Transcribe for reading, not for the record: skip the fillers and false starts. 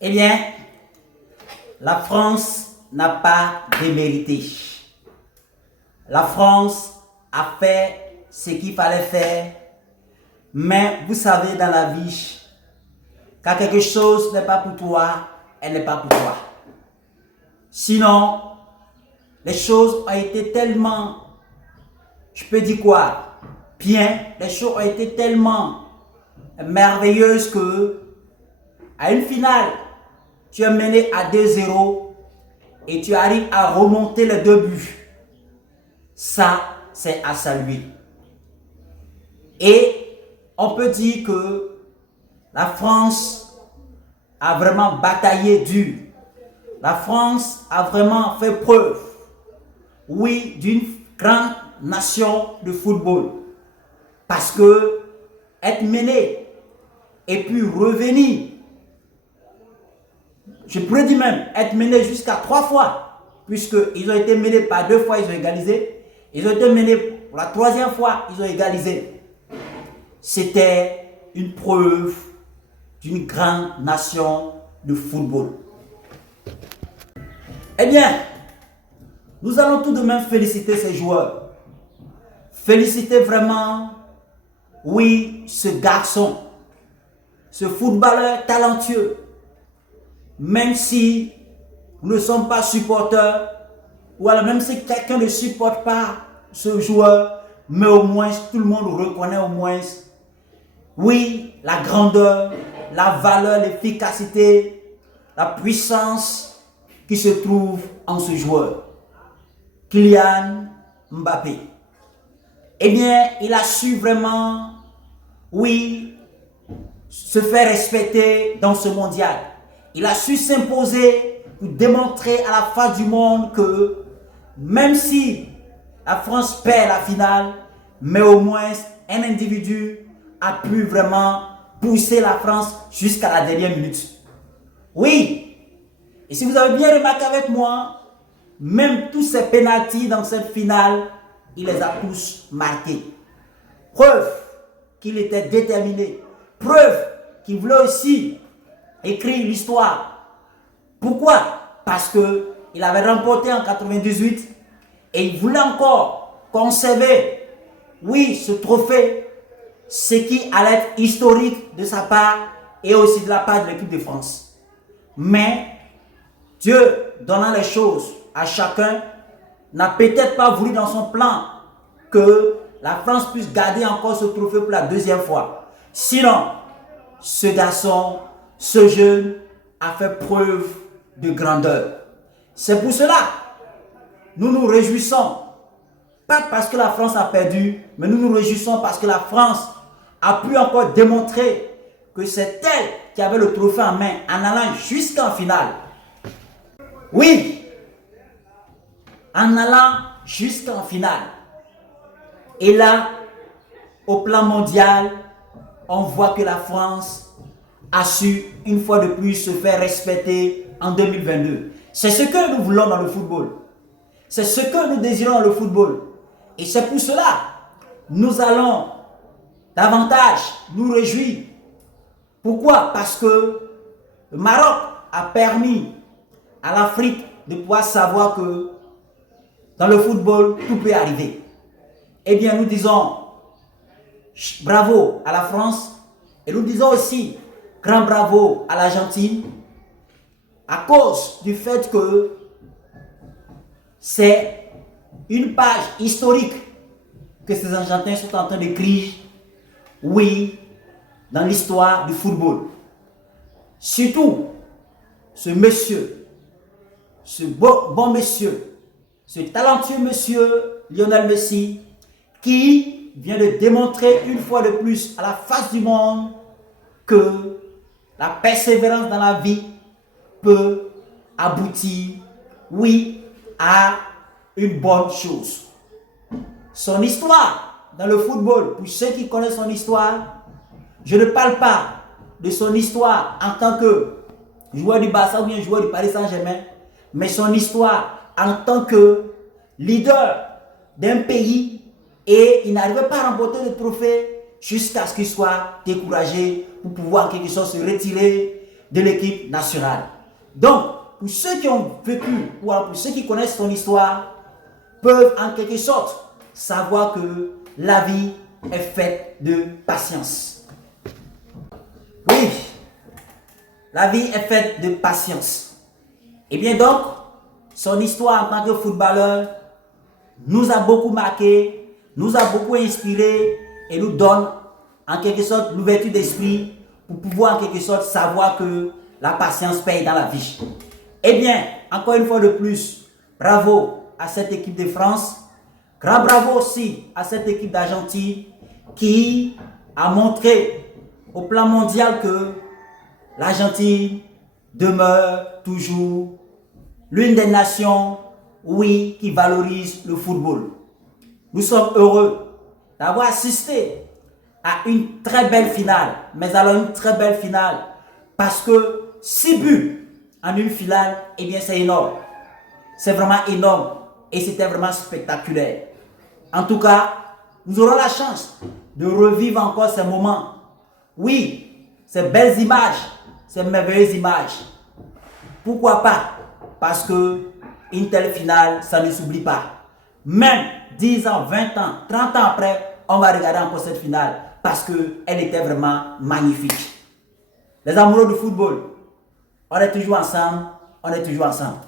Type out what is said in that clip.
Eh bien, la France n'a pas démérité. La France a fait ce qu'il fallait faire. Mais vous savez dans la vie, quand quelque chose n'est pas pour toi, elle n'est pas pour toi. Sinon, les choses ont été tellement, je peux dire quoi, bien, les choses ont été tellement merveilleuses que à une finale, tu es mené à 2-0 et tu arrives à remonter les 2 buts. Ça, c'est à saluer. Et on peut dire que la France a vraiment bataillé dur. La France a vraiment fait preuve, oui, d'une grande nation de football. Parce que être mené et puis revenir, je pourrais dire même être mené jusqu'à 3 fois, puisqu'ils ont été menés par 2 fois, ils ont égalisé. Ils ont été menés pour la 3e fois, ils ont égalisé. C'était une preuve d'une grande nation de football. Eh bien, nous allons tout de même féliciter ces joueurs. Féliciter vraiment, oui, ce garçon, ce footballeur talentueux. Même si nous ne sommes pas supporters, ou alors même si quelqu'un ne supporte pas ce joueur, mais au moins tout le monde reconnaît au moins, oui, la grandeur, la valeur, l'efficacité, la puissance qui se trouve en ce joueur, Kylian Mbappé. Eh bien, il a su vraiment, oui, se faire respecter dans ce mondial. Il a su s'imposer pour démontrer à la face du monde que même si la France perd la finale, mais au moins un individu a pu vraiment pousser la France jusqu'à la dernière minute. Oui, et si vous avez bien remarqué avec moi, même tous ces pénaltys dans cette finale, il les a tous marqués. Preuve qu'il était déterminé. Preuve qu'il voulait aussi écrire l'histoire. Pourquoi? Parce qu'il avait remporté en 98 et il voulait encore conserver, oui, ce trophée, ce qui allait être historique de sa part et aussi de la part de l'équipe de France. Mais Dieu, donnant les choses à chacun, n'a peut-être pas voulu dans son plan que la France puisse garder encore ce trophée pour la 2e fois. Sinon, ce garçon, ce jeune, a fait preuve de grandeur. C'est pour cela, nous nous réjouissons. Pas parce que la France a perdu, mais nous nous réjouissons parce que la France a pu encore démontrer que c'est elle qui avait le trophée en main en allant jusqu'en finale. Oui, en allant jusqu'en finale. Et là, au plan mondial, on voit que la France a su une fois de plus se faire respecter en 2022. C'est ce que nous voulons dans le football. C'est ce que nous désirons dans le football. Et c'est pour cela nous allons davantage nous réjouir. Pourquoi? Parce que le Maroc a permis à l'Afrique de pouvoir savoir que dans le football, tout peut arriver. Eh bien, nous disons bravo à la France et nous disons aussi grand bravo à l'Argentine à cause du fait que c'est une page historique que ces Argentins sont en train d'écrire, oui, dans l'histoire du football. Surtout, ce monsieur, ce bon monsieur, ce talentueux monsieur Lionel Messi, qui vient de démontrer une fois de plus à la face du monde que la persévérance dans la vie peut aboutir, oui, à une bonne chose. Son histoire dans le football, pour ceux qui connaissent son histoire, je ne parle pas de son histoire en tant que joueur du Barça ou bien joueur du Paris Saint-Germain, mais son histoire en tant que leader d'un pays et il n'arrivait pas à remporter le trophée jusqu'à ce qu'il soit découragé pour pouvoir en quelque sorte se retirer de l'équipe nationale. Donc, pour ceux qui ont vécu, ou pour ceux qui connaissent son histoire, peuvent en quelque sorte savoir que la vie est faite de patience. Oui, la vie est faite de patience. Et bien donc, son histoire en tant que footballeur nous a beaucoup marqué, nous a beaucoup inspiré et nous donne en quelque sorte l'ouverture d'esprit pour pouvoir en quelque sorte savoir que la patience paye dans la vie. Eh bien, encore une fois de plus, bravo à cette équipe de France, grand bravo aussi à cette équipe d'Argentine qui a montré au plan mondial que l'Argentine demeure toujours l'une des nations, oui, qui valorise le football. Nous sommes heureux d'avoir assisté à une très belle finale, mais alors une très belle finale, parce que 6 buts en une finale, eh bien c'est énorme. C'est vraiment énorme et c'était vraiment spectaculaire. En tout cas, nous aurons la chance de revivre encore ces moments. Oui, ces belles images, ces merveilleuses images. Pourquoi pas? Parce que une telle finale, ça ne s'oublie pas. Même 10 ans, 20 ans, 30 ans après, on va regarder encore cette finale parce qu'elle était vraiment magnifique. Les amoureux du football, on est toujours ensemble, on est toujours ensemble.